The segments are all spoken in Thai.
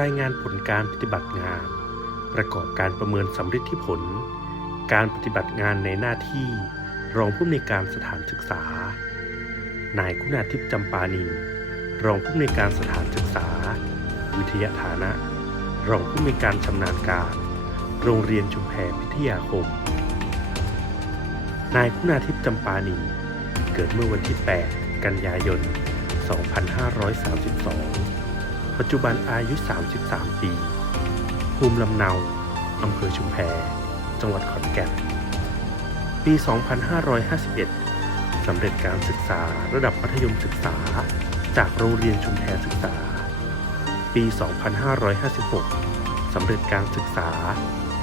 รายงานผลการปฏิบัติงาน ประกอบการประเมินสำฤทธิผล การปฏิบัติงานในหน้าที่ รองผู้อำนวยการสถานศึกษา นายคุณาทิพย์จำปานิน รองผู้อำนวยการสถานศึกษา วิทยาฐานะ รองผู้อำนวยการชำนาญการ โรงเรียนชุมแพพิทยาคม นายคุณาทิพย์จำปานิน เกิดเมื่อวันที่ 8 กันยายน 2532 ปัจจุบันอายุ 33 ปี ภูมิลำเนา อำเภอชุมแพ จังหวัดขอนแก่น ปี 2551 สำเร็จการศึกษาระดับมัธยมศึกษา จากโรงเรียนชุมแพศึกษา ปี 2556 สำเร็จการศึกษา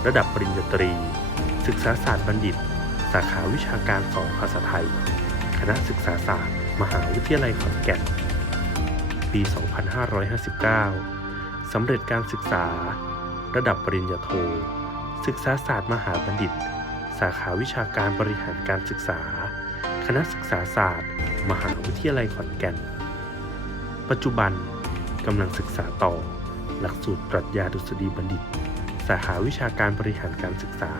ระดับปริญญาตรี ศึกษาศาสตร์บัณฑิต สาขาวิชาการสอนภาษาไทย คณะศึกษาศาสตร์ มหาวิทยาลัยขอนแก่น ปี 2559 สำเร็จการศึกษา ระดับปริญญาโท ศึกษาศาสตร์มหาบัณฑิต สาขาวิชาการบริหารการศึกษา คณะศึกษาศาสตร์ มหาวิทยาลัยขอนแก่น ปัจจุบันกำลังศึกษาต่อ หลักสูตรปรัชญาดุษฎีบัณฑิต สาขาวิชาการบริหารการศึกษา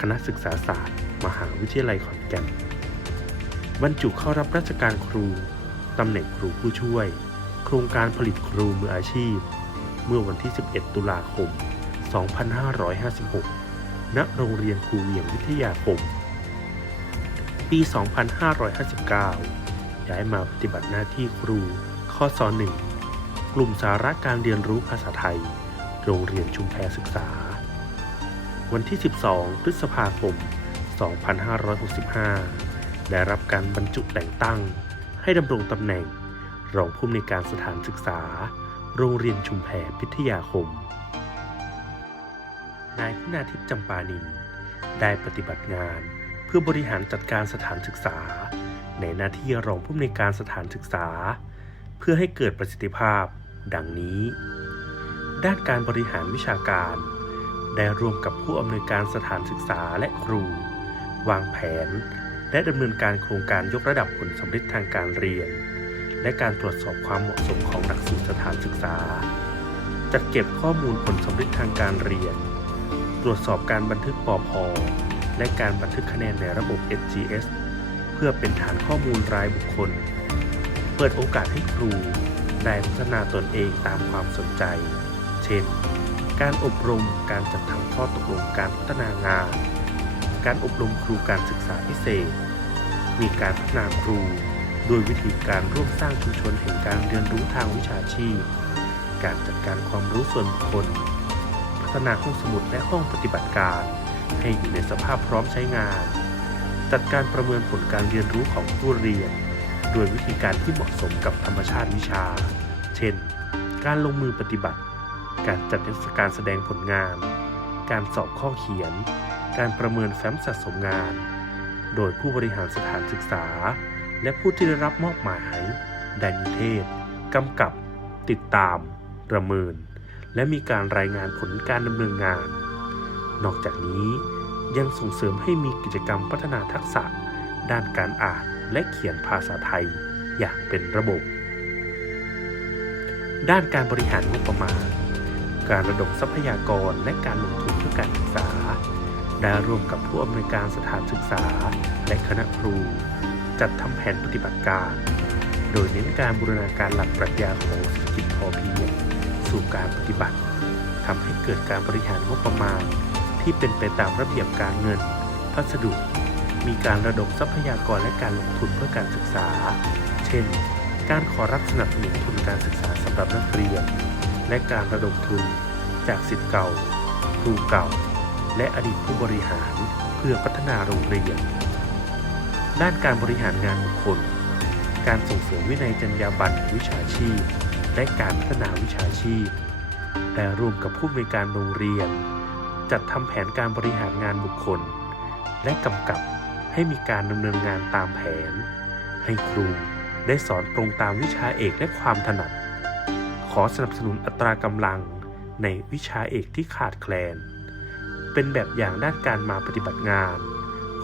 คณะศึกษาศาสตร์ มหาวิทยาลัยขอนแก่นบรรจุเข้ารับราชการครู ตำแหน่งครูผู้ช่วย โครงการผลิตครูมืออาชีพ เมื่อวันที่ 11 ตุลาคม 2556 ณ โรงเรียนครูเวียงวิทยาคม ปี 2559 ย้ายมาปฏิบัติหน้าที่ครูข้อสอ1กลุ่มสาระการเรียนรู้ภาษาไทย โรงเรียนชุมแพศึกษา วันที่ 12 พฤษภาคม 2565 ได้รับการบรรจุแต่งตั้งให้ดำรงตำแหน่ง รองผู้อำนวยการสถานศึกษา โรงเรียนชุมแพพิทยาคม นายคุณาทิพย์จำปานิน ได้ปฏิบัติงานเพื่อบริหารจัดการสถานศึกษา ในหน้าที่รองผู้อำนวยการสถานศึกษา เพื่อให้เกิดประสิทธิภาพ ดังนี้ ด้านการบริหารวิชาการ ได้ร่วมกับผู้อำนวยการสถานศึกษาและครู วางแผน และดำเนินการโครงการยกระดับผลสำเร็จทางการเรียน และการตรวจสอบความเหมาะสมของหลักสูตรสถานศึกษา จัดเก็บข้อมูลผลสำเร็จทางการเรียน ตรวจสอบการบันทึกปอพและการบันทึกคะแนนในระบบ SGS เพื่อเป็นฐานข้อมูลรายบุคคล เปิดโอกาสให้ครูได้พัฒนาตนเองตามความสนใจ เช่น การอบรมการจัดทำข้อตกลงการพัฒนางาน การอบรมครูการศึกษาพิเศษ มีการพัฒนาครู โดยวิธีการร่วมสร้างชุมชนแห่งการเรียนรู้ทางวิชาชีพ การจัดการความรู้ส่วนบุคคล พัฒนาห้องสมุดและห้องปฏิบัติการ ให้อยู่ในสภาพพร้อมใช้งาน จัดการประเมินผลการเรียนรู้ของผู้เรียน โดยวิธีการที่เหมาะสมกับธรรมชาติวิชา เช่น การลงมือปฏิบัติ การจัดนิทศการแสดงผลงาน การสอบข้อเขียน การประเมินแฟ้มสะสมงาน โดยผู้บริหารสถานศึกษา และผู้ที่ได้รับมอบหมายได้นิเทศกำกับ ติดตาม ประเมิน และมีการรายงานผลการดำเนินงาน นอกจากนี้ยังส่งเสริมให้มีกิจกรรมพัฒนาทักษะ ด้านการอ่านและเขียนภาษาไทยอย่างเป็นระบบ ด้านการบริหารงบประมาณ การระดมทรัพยากรและการลงทุนเพื่อการศึกษา ได้ร่วมกับผู้อำนวยการสถานศึกษา และคณะครู จัดทำแผนปฏิบัติการ โดยเน้นการบูรณาการหลักปรัชญาของเศรษฐกิจพอเพียงสู่การปฏิบัติทำให้เกิดการบริหารงบประมาณ ที่เป็นไปตามระเบียบการเงิน พัสดุ มีการระดมทรัพยากรและการลงทุนเพื่อการศึกษา เช่น การขอรับสนับสนุนทุนการศึกษาสำหรับนักเรียน และการระดมทุนจากสิทธิ์เก่า ครูเก่า และอดีตผู้บริหารเพื่อพัฒนาโรงเรียน ด้านการบริหารงานบุคคล การส่งเสริมวินัยจรรยาบรรณวิชาชีพ และการพัฒนาวิชาชีพและร่วมกับผู้บริการโรงเรียน จัดทำแผนการบริหารงานบุคคล และกำกับให้มีการดำเนินงานตามแผน ให้ครูได้สอนตรงตามวิชาเอกและความถนัด ขอสนับสนุนอัตรากำลังในวิชาเอกที่ขาดแคลน เป็นแบบอย่างด้านการมาปฏิบัติงาน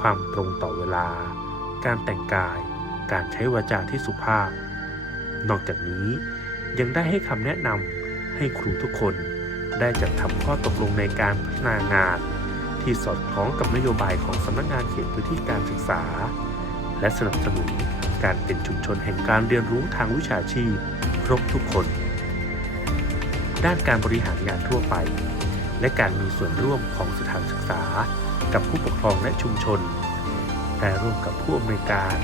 ความตรงต่อเวลา การแต่งกาย การใช้วาจาที่สุภาพ นอกจากนี้ยังได้ให้คำแนะนำให้ครูทุกคนได้จัดทำข้อตกลงในการพัฒนางาน ที่สอดคล้องกับนโยบายของสำนักงานเขตพื้นที่การศึกษา และสนับสนุนการเป็นชุมชนแห่งการเรียนรู้ทางวิชาชีพ ครบทุกคน ด้านการบริหารงานทั่วไป และการมีส่วนร่วมของสถานศึกษา กับผู้ปกครองและชุมชน ได้ร่วมกับผู้อำนวยการ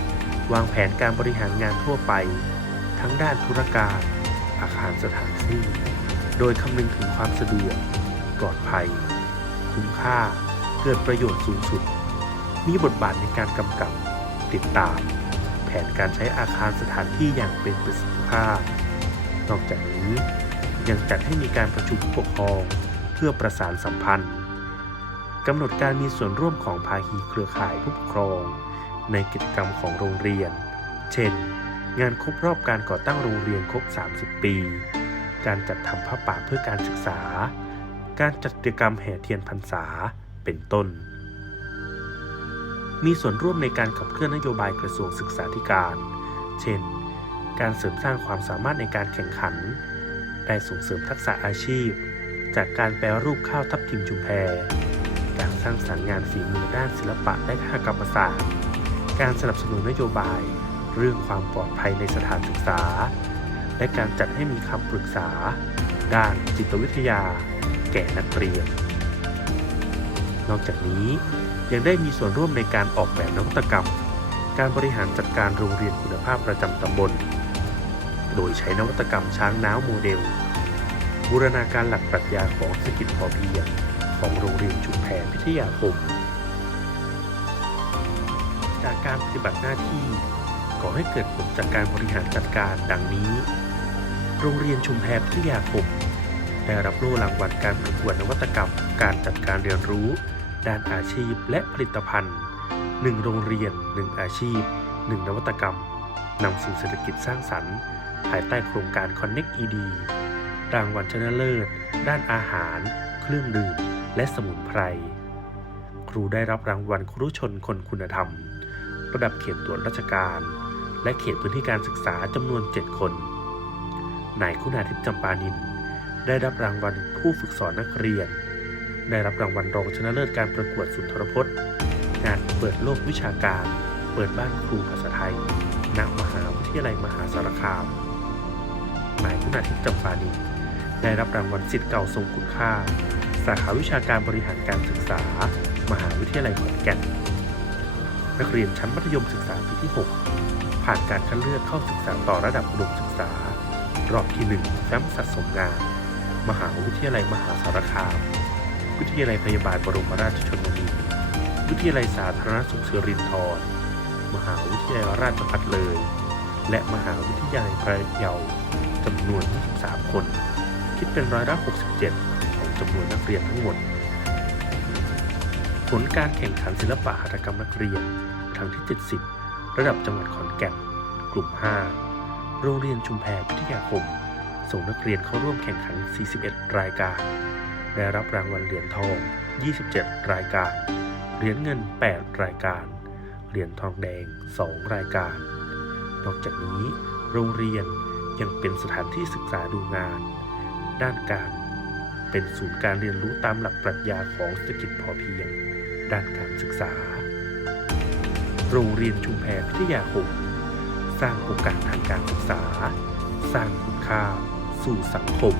วางแผนการบริหารงานทั่วไป ทั้งด้านธุรการ อาคารสถานที่ โดยคำนึงถึงความสะดวก ปลอดภัย คุ้มค่า เกิดประโยชน์สูงสุด มีบทบาทในการกำกับ ติดตาม แผนการใช้อาคารสถานที่อย่างเป็นประสิทธิภาพ นอกจากนี้ยังจัดให้มีการประชุมผู้ปกครอง เพื่อประสานสัมพันธ์ กำหนดการมีส่วนร่วมของภาคีเครือข่ายผู้ปกครอง ในกิจกรรมของโรงเรียน เช่น งานครบรอบการก่อตั้งโรงเรียนครบ 30 ปี การจัดทำผ้าป่าเพื่อการศึกษา การจัดกิจกรรมแห่เทียนพรรษา เป็นต้น มีส่วนร่วมในการขับเคลื่อนนโยบายกระทรวงศึกษาธิการ เช่น การเสริมสร้างความสามารถในการแข่งขัน ได้ส่งเสริมทักษะอาชีพ จากการแปลรูปข้าวทับทิมชุมแพ การสร้างสรรค์งานฝีมือด้านศิลปะและคกรรมศาสตร์ การสนับสนุนนโยบาย เรื่องความปลอดภัยในสถานศึกษา และการจัดให้มีคำปรึกษา ด้านจิตวิทยา แก่นักเรียน นอกจากนี้ยังได้มีส่วนร่วมในการออกแบบนวัตกรรม การบริหารจัดการโรงเรียนคุณภาพประจำตำบล โดยใช้นวัตกรรมช้างน้าวโมเดล บูรณาการหลักปรัชญาของเศรษฐกิจพอเพียง ของโรงเรียนชุมแพพิทยาคม จากการปฏิบัติหน้าที่ก่อให้เกิดผลจากการบริหารจัดการดังนี้ โรงเรียนชุมแพพิทยาคม ได้รับโล่รางวัลการประกวดนวัตกรรม การจัดการเรียนรู้ ด้านอาชีพและผลิตภัณฑ์ 1 โรงเรียน 1 อาชีพ 1 นวัตกรรมนำสู่เศรษฐกิจสร้างสรรค์ ภายใต้โครงการ Connect ED รางวัลชนะเลิศ ด้านอาหาร เครื่องดื่ม และสมุนไพร ครูได้รับรางวัลครูชนคนคุณธรรม ระดับเขตตรวจราชการ และเขตพื้นที่การศึกษาจำนวน 7 คน นายคุณาทิพย์จำปานิน ได้รับรางวัลผู้ฝึกสอนนักเรียน ได้รับรางวัลรองชนะเลิศการประกวดสุนทรพจน์ งานเปิดโลกวิชาการ เปิดบ้านครูภาษาไทย ณ มหาวิทยาลัยมหาสารคาม นายคุณาทิพย์จำปานินได้รับรางวัลสิทธิ์เก่าทรงคุณค่า สาขาวิชาการบริหารการศึกษา มหาวิทยาลัยขอนแก่น นักเรียนชั้นมัธยมศึกษาปีที่ 6 ผ่านการคัดเลือกเข้าศึกษาต่อระดับอุดมศึกษา รอบที่1แฟ้มสะสมงาน มหาวิทยาลัยมหาสารคาม วิทยาลัยพยาบาลบรมราชชนนี วิทยาลัยสาธารณสุขสิรินธร มหาวิทยาลัยราชภัฏเลย และมหาวิทยาลัยพระเยาจำนวน 23 คน คิดเป็นร้อยละ67 จำนวนนักเรียนทั้งหมด ผลการแข่งขันศิลปะหัตถกรรมนักเรียนครั้งที่ 70 ระดับจังหวัดขอนแก่น กลุ่ม 5 โรงเรียนชุมแพพิทยาคม ส่งนักเรียนเข้าร่วมแข่งขัน 41 รายการ ได้รับรางวัลเหรียญทอง 27 รายการ เหรียญเงิน 8 รายการ เหรียญทองแดง 2 รายการ นอกจากนี้ โรงเรียนยังเป็นสถานที่ศึกษาดูงาน ด้านการ เป็นศูนย์การเรียนรู้ตามหลักปรัชญาของเศรษฐกิจพอเพียง ด้านการศึกษา โรงเรียนชุมแพพิทยาคมสร้างโอกาสทางการศึกษา สร้างคุณค่า สู่สังคม